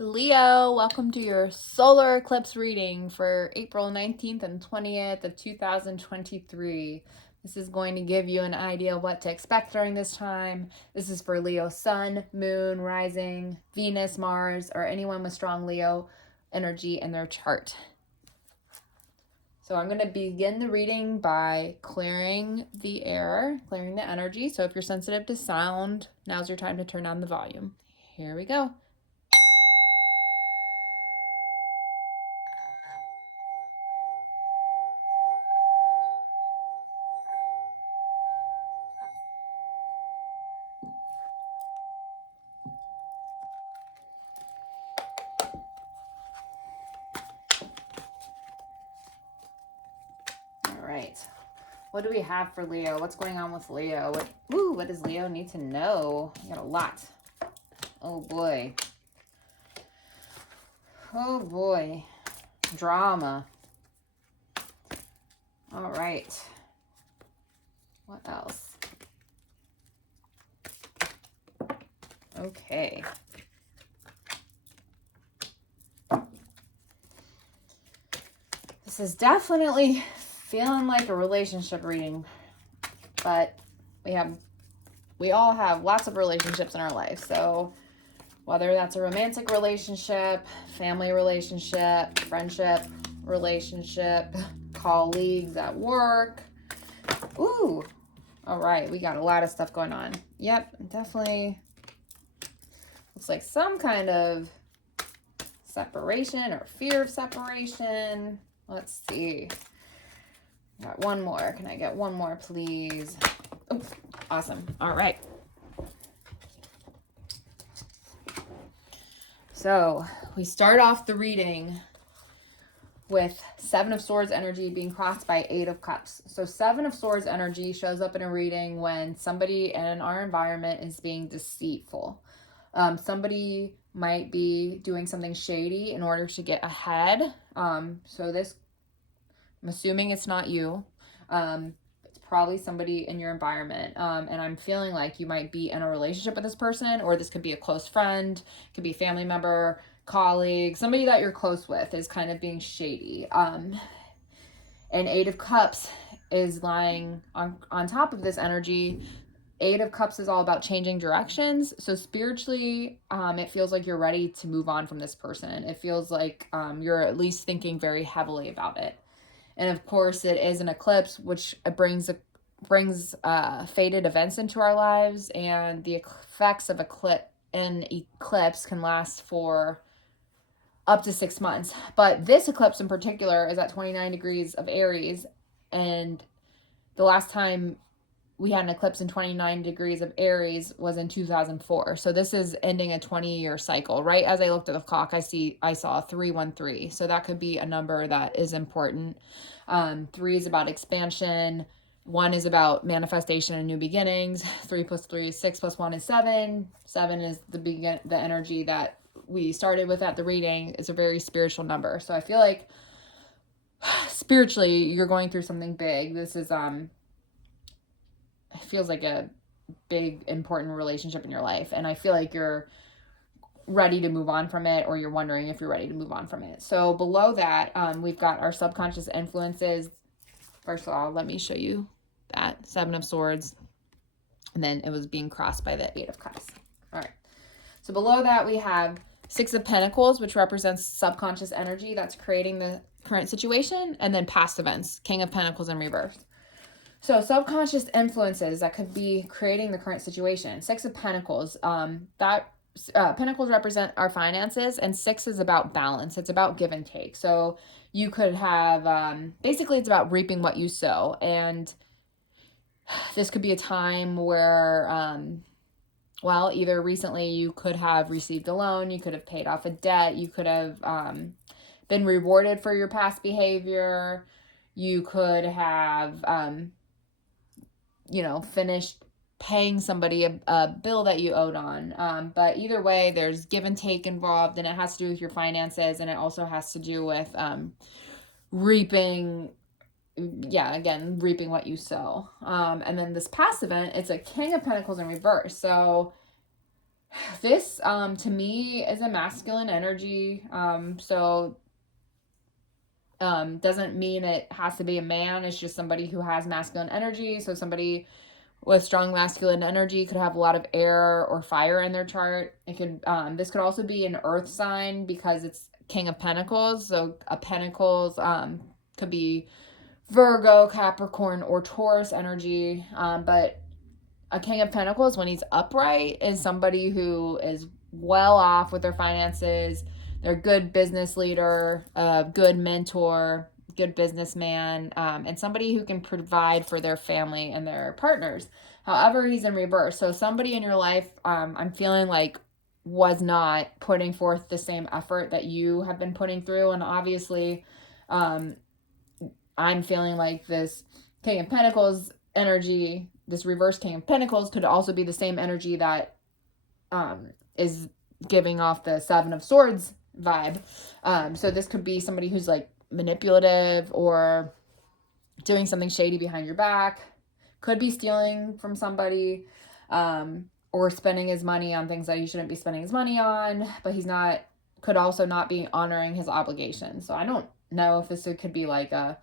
Leo, welcome to your solar eclipse reading for April 19th and 20th of 2023. This is going to give you an idea of what to expect during this time. This is for Leo Sun, Moon, Rising, Venus, Mars, or anyone with strong Leo energy in their chart. So I'm going to begin the reading by clearing the air, clearing the energy. So if you're sensitive to sound, now's your time to turn down the volume. Here we go. All right. What do we have for Leo? What's going on with Leo? What does Leo need to know? We got a lot. Oh boy. Oh boy. Drama. All right. What else? Okay. This is definitely feeling like a relationship reading, but we all have lots of relationships in our life. So whether that's a romantic relationship, family relationship, friendship relationship, colleagues at work. Ooh, all right, we got a lot of stuff going on. Yep, definitely looks like some kind of separation or fear of separation. Let's see. Got one more. Can I get one more, please? Oh, awesome. All right. So we start off the reading with Seven of Swords energy being crossed by Eight of Cups. So Seven of Swords energy shows up in a reading when somebody in our environment is being deceitful. Somebody might be doing something shady in order to get ahead. So this, I'm assuming it's not you. It's probably somebody in your environment. And I'm feeling like you might be in a relationship with this person, or this could be a close friend, could be a family member, colleague, somebody that you're close with is kind of being shady. And Eight of Cups is lying on top of this energy. Eight of Cups is all about changing directions. So spiritually, it feels like you're ready to move on from this person. It feels like you're at least thinking very heavily about it. And of course, it is an eclipse, which brings faded events into our lives, and the effects of an eclipse can last for up to 6 months. But this eclipse in particular is at 29 degrees of Aries, and the last time we had an eclipse in 29 degrees of Aries was in 2004. So this is ending a 20-year cycle. Right as I looked at the clock, I saw 313. So that could be a number that is important. 3 is about expansion. 1 is about manifestation and new beginnings. 3 plus 3 is 6 plus 1 is 7. 7 is the energy that we started with at the reading. It's a very spiritual number. So I feel like spiritually you're going through something big. This is it feels like a big important relationship in your life, and I feel like you're ready to move on from it, or you're wondering if you're ready to move on from it. So below that, we've got our subconscious influences. First of all, let me show you that Seven of Swords, and then it was being crossed by the Eight of Cups. All right, so below that we have Six of Pentacles, which represents subconscious energy that's creating the current situation, and then past events, King of Pentacles in reverse. So subconscious influences that could be creating the current situation. Six of Pentacles, Pentacles represent our finances, and 6 is about balance. It's about give and take. So you could have, basically it's about reaping what you sow. And this could be a time where, either recently you could have received a loan, you could have paid off a debt, you could have been rewarded for your past behavior, you could have finished paying somebody a bill that you owed on. But either way, there's give and take involved, and it has to do with your finances, and it also has to do with reaping what you sow. And then this past event, it's a King of Pentacles in reverse. So This, to me, is a masculine energy. Doesn't mean it has to be a man. It's just somebody who has masculine energy. So somebody with strong masculine energy could have a lot of air or fire in their chart. It could, this could also be an earth sign because it's King of Pentacles. So a Pentacles, could be Virgo, Capricorn, or Taurus energy. But a King of Pentacles, when he's upright, is somebody who is well off with their finances. They're a good business leader, a good mentor, good businessman, and somebody who can provide for their family and their partners. However, he's in reverse. So somebody in your life, I'm feeling like, was not putting forth the same effort that you have been putting through. And obviously, I'm feeling like this King of Pentacles energy, this reverse King of Pentacles, could also be the same energy that is giving off the Seven of Swords vibe. So this could be somebody who's like manipulative or doing something shady behind your back, could be stealing from somebody, or spending his money on things that he shouldn't be spending his money on, but he's not, could also not be honoring his obligations. So I don't know if this could be like a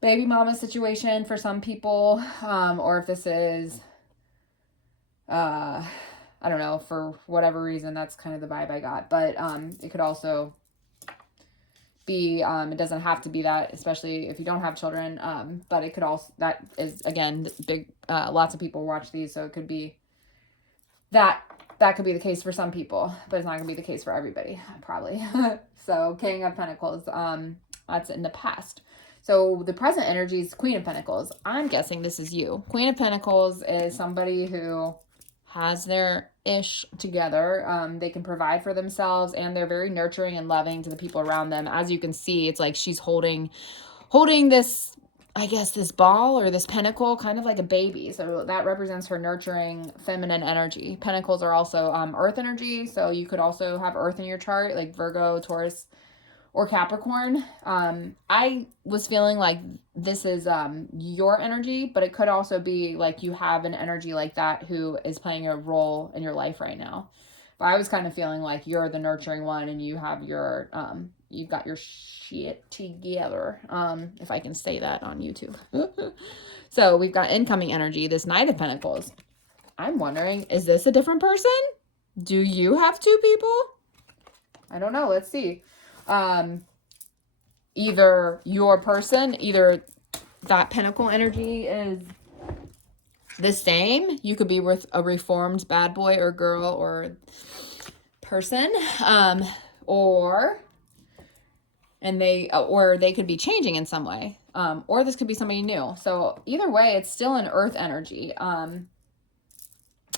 baby mama situation for some people, or if this is, I don't know, for whatever reason, that's kind of the vibe I got. But it could also be, it doesn't have to be that, especially if you don't have children, but it could also, that is, again, big, lots of people watch these, so it could be that could be the case for some people, but it's not going to be the case for everybody, probably. So King of Pentacles, that's in the past. So the present energy is Queen of Pentacles. I'm guessing this is you. Queen of Pentacles is somebody who has their ish together. They can provide for themselves, and they're very nurturing and loving to the people around them. As you can see, it's like she's holding this, I guess, this ball or this pentacle, kind of like a baby. So that represents her nurturing feminine energy. Pentacles are also earth energy. So you could also have earth in your chart, like Virgo, Taurus, or Capricorn. I was feeling like this is your energy, but it could also be like you have an energy like that who is playing a role in your life right now. But I was kind of feeling like you're the nurturing one, and you have your you've got your shit together, if I can say that on YouTube. So we've got incoming energy, this Knight of Pentacles. I'm wondering, is this a different person? Do you have two people? I don't know. Let's see. Either your person, either that pentacle energy is the same. You could be with a reformed bad boy or girl or person, or they could be changing in some way, or this could be somebody new. So either way, it's still an earth energy.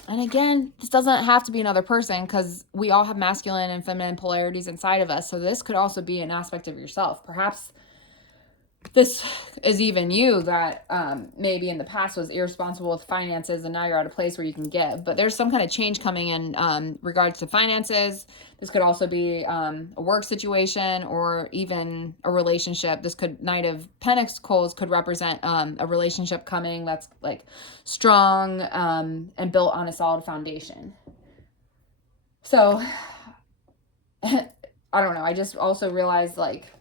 And again, this doesn't have to be another person, because we all have masculine and feminine polarities inside of us. So this could also be an aspect of yourself. Perhaps this is even you that maybe in the past was irresponsible with finances, and now you're at a place where you can give. But there's some kind of change coming in regards to finances. This could also be a work situation or even a relationship. This could, Knight of Pentacles could represent a relationship coming that's like strong and built on a solid foundation. So I don't know. I just also realized like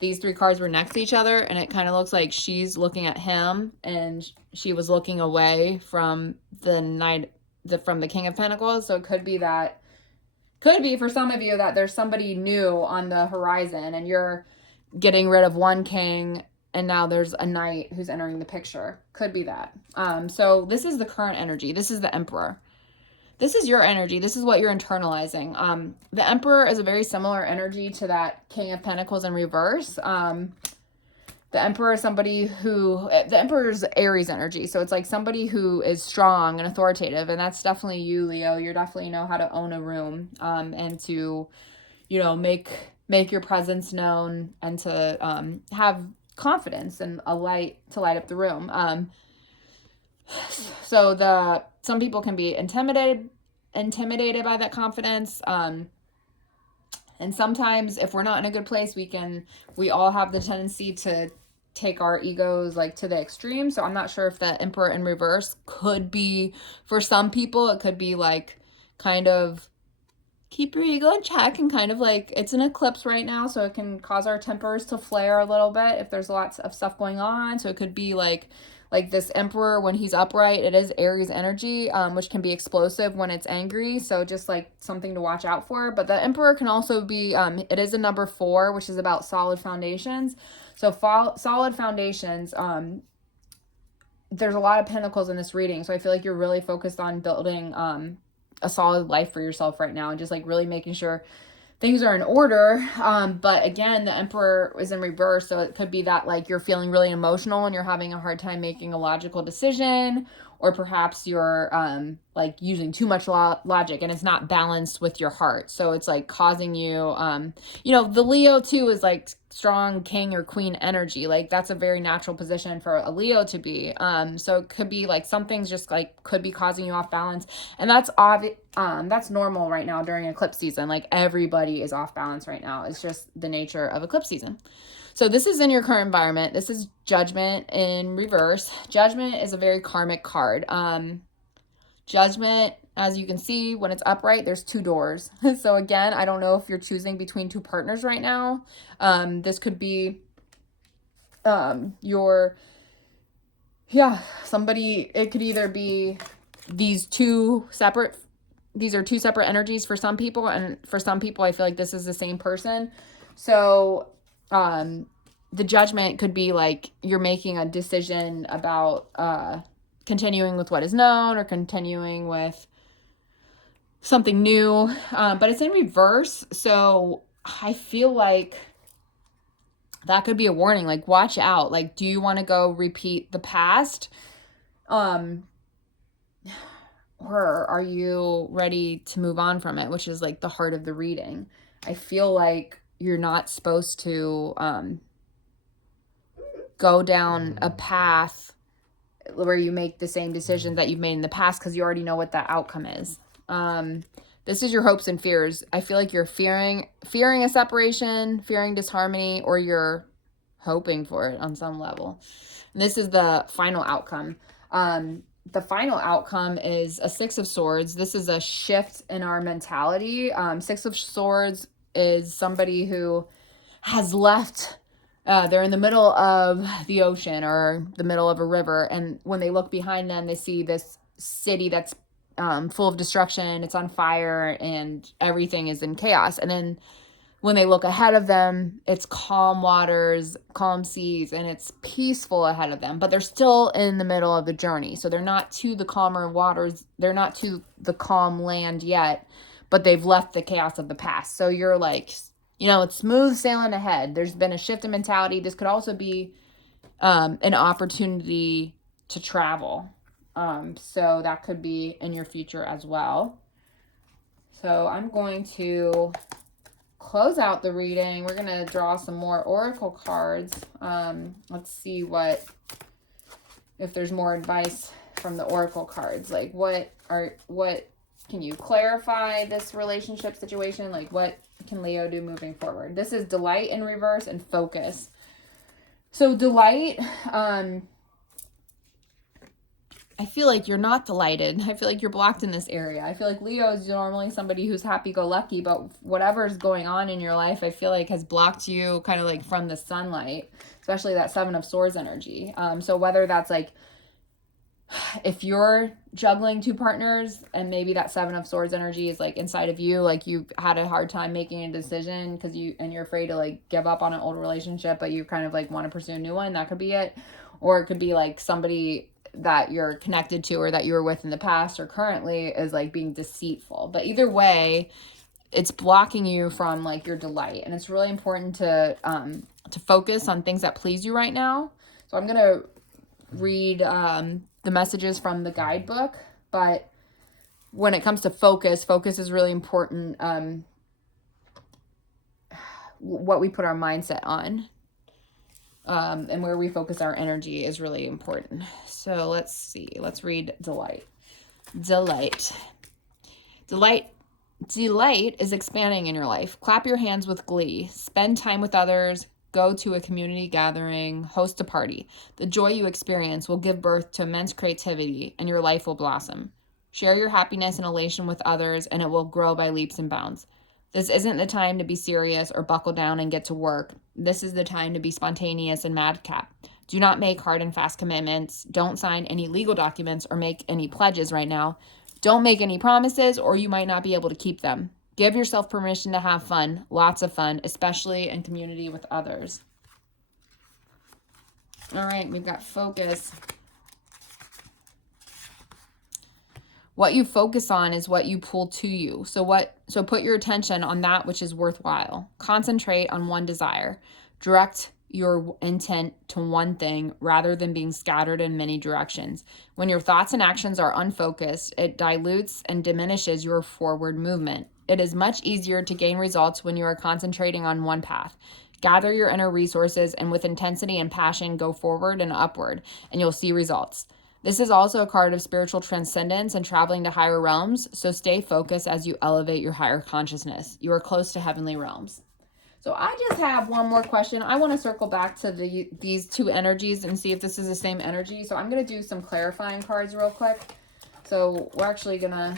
these three cards were next to each other, and it kind of looks like she's looking at him and she was looking away from from the King of Pentacles. So it could be for some of you that there's somebody new on the horizon, and you're getting rid of one king, and now there's a knight who's entering the picture. Could be that. So this is the current energy. This is the Emperor. This is your energy. This is what you're internalizing. The Emperor is a very similar energy to that King of Pentacles in reverse. The Emperor is somebody the Emperor is Aries energy. So it's like somebody who is strong and authoritative. And that's definitely you, Leo. You definitely know how to own a room, and to, make your presence known, and to have confidence and a light to light up the room. So some people can be intimidated by that confidence. And sometimes if we're not in a good place, we all have the tendency to take our egos like to the extreme. So I'm not sure if the Emperor in reverse could be, for some people, it could be like kind of keep your ego in check, and kind of like, it's an eclipse right now, so it can cause our tempers to flare a little bit if there's lots of stuff going on. So it could be like this Emperor, when he's upright, it is Aries energy, which can be explosive when it's angry. So just like something to watch out for. But the Emperor can also be, it is a number 4, which is about solid foundations. So solid foundations, there's a lot of pentacles in this reading. So I feel like you're really focused on building a solid life for yourself right now, and just like really making sure things are in order. But again, the Emperor is in reverse, so it could be that like you're feeling really emotional and you're having a hard time making a logical decision, or perhaps you're like using too much logic and it's not balanced with your heart. So it's like causing you, you know, the Leo too is like strong king or queen energy. Like that's a very natural position for a Leo to be. So it could be like something's just like could be causing you off balance, and that's obvious. That's normal right now during eclipse season. Like everybody is off balance right now. It's just the nature of eclipse season. So this is in your current environment. This is Judgment in reverse. Judgment is a very karmic card. Judgment, as you can see, when it's upright, there's 2 doors. So again, I don't know if you're choosing between 2 partners right now. This could be somebody, it could either be these are 2 separate energies for some people, and for some people I feel like this is the same person. So the Judgment could be like you're making a decision about continuing with what is known or continuing with something new, but it's in reverse. So I feel like that could be a warning, like watch out. Like, do you want to go repeat the past? Or are you ready to move on from it, which is like the heart of the reading. I feel like you're not supposed to go down a path where you make the same decisions that you've made in the past, because you already know what the outcome is. This is your hopes and fears. I feel like you're fearing a separation, fearing disharmony, or you're hoping for it on some level. And this is the final outcome. The final outcome is a 6 of Swords. This is a shift in our mentality. 6 of Swords is somebody who has left, they're in the middle of the ocean or the middle of a river, and when they look behind them, they see this city that's full of destruction. It's on fire and everything is in chaos. And then when they look ahead of them, it's calm waters, calm seas, and it's peaceful ahead of them. But they're still in the middle of the journey. So they're not to the calmer waters. They're not to the calm land yet, but they've left the chaos of the past. So you're like, you know, it's smooth sailing ahead. There's been a shift in mentality. This could also be an opportunity to travel. So that could be in your future as well. So I'm going to close out the reading. We're going to draw some more oracle cards. Let's see if there's more advice from the oracle cards. Like what can you clarify this relationship situation? Like what can Leo do moving forward? This is Delight in reverse and Focus. So Delight, I feel like you're not delighted. I feel like you're blocked in this area. I feel like Leo is normally somebody who's happy-go-lucky, but whatever's going on in your life, I feel like has blocked you kind of like from the sunlight, especially that 7 of Swords energy. So whether that's like, if you're juggling 2 partners and maybe that 7 of Swords energy is like inside of you, like you've had a hard time making a decision because you're afraid to like give up on an old relationship, but you kind of like want to pursue a new one. That could be it. Or it could be like somebody that you're connected to or that you were with in the past or currently is like being deceitful. But either way, it's blocking you from like your delight. And it's really important to focus on things that please you right now. So I'm going to read the messages from the guidebook, but when it comes to focus is really important. What we put our mindset on. And where we focus our energy is really important. So let's see. Let's read Delight. Delight is expanding in your life. Clap your hands with glee. Spend time with others. Go to a community gathering. Host a party. The joy you experience will give birth to immense creativity, and your life will blossom. Share your happiness and elation with others, and it will grow by leaps and bounds. This isn't the time to be serious or buckle down and get to work. This is the time to be spontaneous and madcap. Do not make hard and fast commitments. Don't sign any legal documents or make any pledges right now. Don't make any promises, or you might not be able to keep them. Give yourself permission to have fun, lots of fun, especially in community with others. All right, we've got focus. What you focus on is what you pull to you. So put your attention on that which is worthwhile. Concentrate on one desire. Direct your intent to one thing rather than being scattered in many directions. When your thoughts and actions are unfocused, it dilutes and diminishes your forward movement. It is much easier to gain results when you are concentrating on one path. Gather your inner resources and with intensity and passion go forward and upward, and you'll see results. This is also a card of spiritual transcendence and traveling to higher realms, so stay focused as you elevate your higher consciousness. You are close to heavenly realms. So I just have one more question. I want to circle back to these two energies and see if this is the same energy. So I'm going to do some clarifying cards real quick. So we're actually going to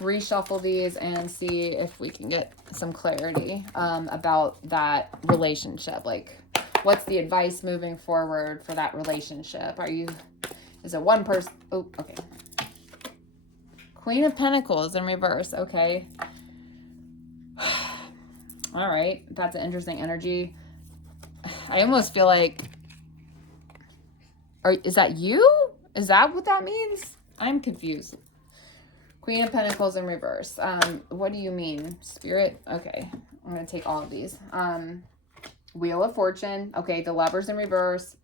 reshuffle these and see if we can get some clarity about that relationship. Like, what's the advice moving forward for that relationship? Is it one person? Oh, okay. Queen of Pentacles in reverse. Okay. All right. That's an interesting energy. I almost feel like, is that you? Is that what that means? I'm confused. Queen of Pentacles in reverse. What do you mean? Spirit? Okay. I'm going to take all of these. Wheel of Fortune. Okay, the Lovers in reverse.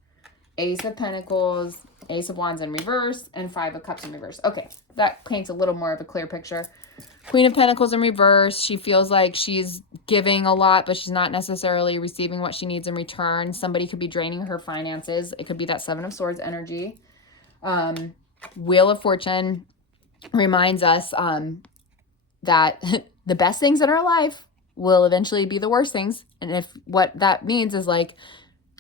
Ace of Pentacles. Ace of Wands in reverse. And Five of Cups in reverse. Okay, that paints a little more of a clear picture. Queen of Pentacles in reverse. She feels like she's giving a lot, but she's not necessarily receiving what she needs in return. Somebody could be draining her finances. It could be that Seven of Swords energy. Wheel of Fortune reminds us that the best things in our life will eventually be the worst things. And if what that means is like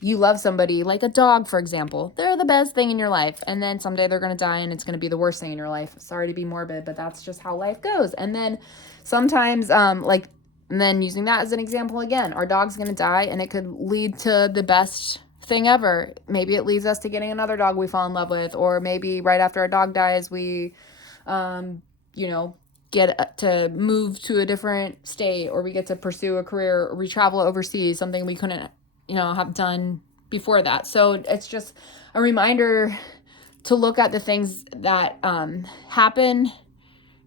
you love somebody, like a dog, for example, they're the best thing in your life. And then someday they're going to die and it's going to be the worst thing in your life. Sorry to be morbid, but that's just how life goes. And then sometimes and then using that as an example again, our dog's going to die and it could lead to the best thing ever. Maybe it leads us to getting another dog we fall in love with, or maybe right after our dog dies, we get to move to a different state, or we get to pursue a career, or we travel overseas, something we couldn't, have done before that. So it's just a reminder to look at the things that happen,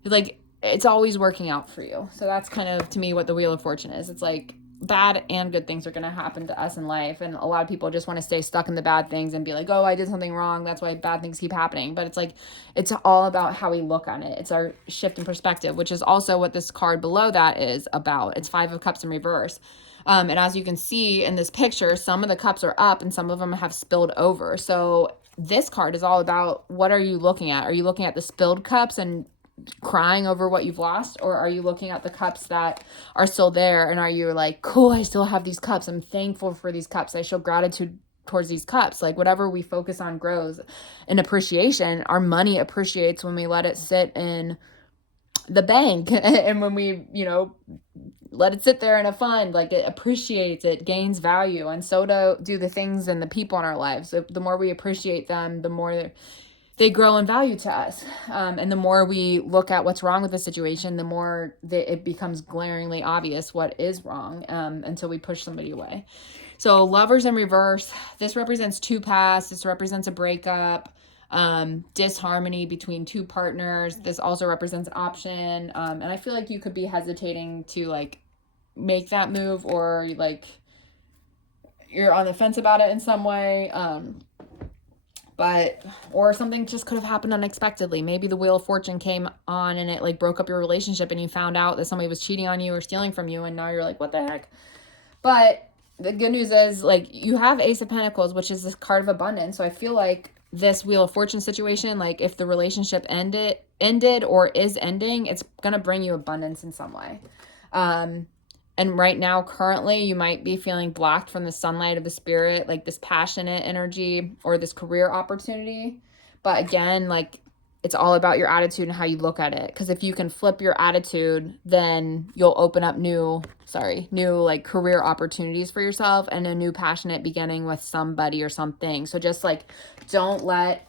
like it's always working out for you. So that's kind of, to me, what the Wheel of Fortune is. It's like bad and good things are going to happen to us in life. And a lot of people just want to stay stuck in the bad things and be like, oh, I did something wrong, that's why bad things keep happening. But it's like, it's all about how we look on it. It's our shift in perspective, which is also what this card below that is about. It's Five of Cups in reverse. And as you can see in this picture, some of the cups are up and some of them have spilled over. So this card is all about, what are you looking at? Are you looking at the spilled cups and crying over what you've lost, or are you looking at the cups that are still there and are you like, cool, I still have these cups, I'm thankful for these cups, I show gratitude towards these cups? Like, whatever we focus on grows in appreciation. Our money appreciates when we let it sit in the bank and when we let it sit there in a fund, like it appreciates, it gains value. And so do the things and the people in our lives. The more we appreciate them, the more they grow in value to us. And the more we look at what's wrong with the situation, the more it becomes glaringly obvious what is wrong, until we push somebody away. So Lovers in reverse, this represents two paths. This represents a breakup, disharmony between two partners. This also represents an option. And I feel like you could be hesitating to like make that move, or like you're on the fence about it in some way. Or something just could have happened unexpectedly. Maybe the Wheel of Fortune came on and it like broke up your relationship and you found out that somebody was cheating on you or stealing from you, and now you're like, what the heck? But the good news is, like, you have Ace of Pentacles, which is this card of abundance. So I feel like this Wheel of Fortune situation, like if the relationship ended or is ending, it's going to bring you abundance in some way. And right now, currently, you might be feeling blocked from the sunlight of the spirit, like this passionate energy or this career opportunity. But again, like it's all about your attitude and how you look at it. Because if you can flip your attitude, then you'll open up new like career opportunities for yourself and a new passionate beginning with somebody or something. So just like, don't let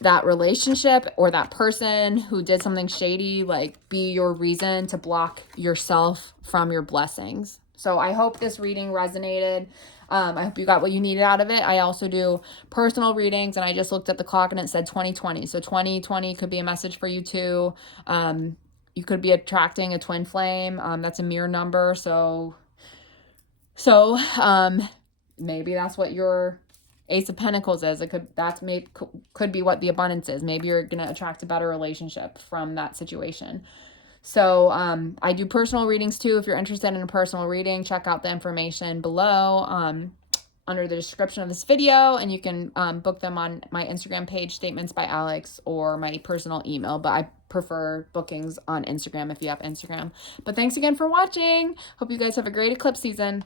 that relationship or that person who did something shady, like, be your reason to block yourself from your blessings. So I hope this reading resonated. I hope you got what you needed out of it. I also do personal readings, and I just looked at the clock and it said 2020. So 2020 could be a message for you too. You could be attracting a twin flame. That's a mirror number. So maybe that's what your Ace of Pentacles is. Could be what the abundance is. Maybe you're going to attract a better relationship from that situation. So I do personal readings too. If you're interested in a personal reading, check out the information below under the description of this video, and you can book them on my Instagram page, Statements by Alex, or my personal email, but I prefer bookings on Instagram if you have Instagram. But thanks again for watching. Hope you guys have a great eclipse season.